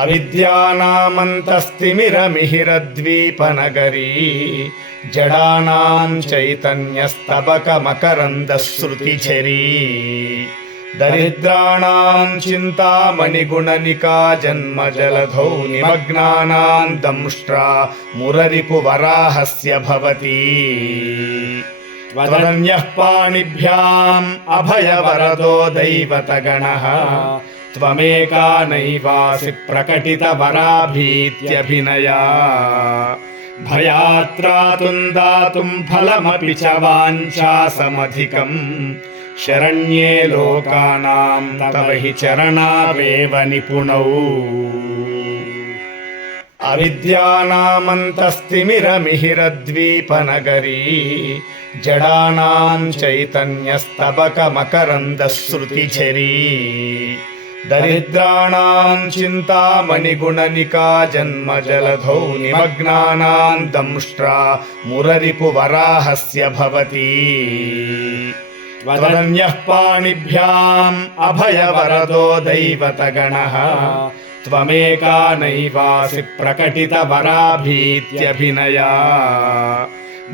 अविद्यानामन्तस्तिमिरमिहिरद्वीपनगरी जडानाम् चैतन्यस्तबक मकरन्दश्रुतिझरी दरिद्राणाम् चिन्ता मणिगुणनिका जन्म जलधौनि मग्नानाम् दंष्ट्रा मुररिपुवराहस्य भवति। वदन्यः पाणिभ्याम् अभयवरदो दैवतगणः त्वमेका नैवासि प्रकटितवराभीत्यभिनया भयात्रातुम् दातुम् फलमपि च वाञ्छासमधिकम् शरण्ये लोकानाम् तव हि चरणावेव निपुणौ अविद्यानामन्तस्तिमिरमिहिरद्वीपनगरी जडानाम् चैतन्यस्तबकमकरन्दः श्रुतिझरी दरिद्राणां चिन्तामणिगुणनिका जन्मजलधौ निमग्नानां दंष्ट्रा मुररिपुवराहस्य भवति वदन्यः पाणिभ्याम् अभयवरदो दैवतगणः त्वमेका नैवासि प्रकटितवराभीत्यभिनया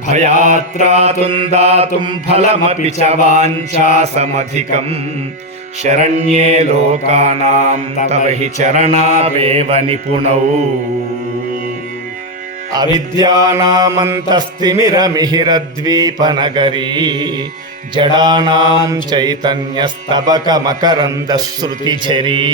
भयात्रातुम् दातुम् फलमपि च वाञ्छासमधिकम् शरण्ये लोकानां तव हि चरणावेव निपुणौ अविद्यानामन्तस्तिमिरमिहिरद्वीपनगरी जडानां चैतन्यस्तबकमकरन्दः श्रुतिझरी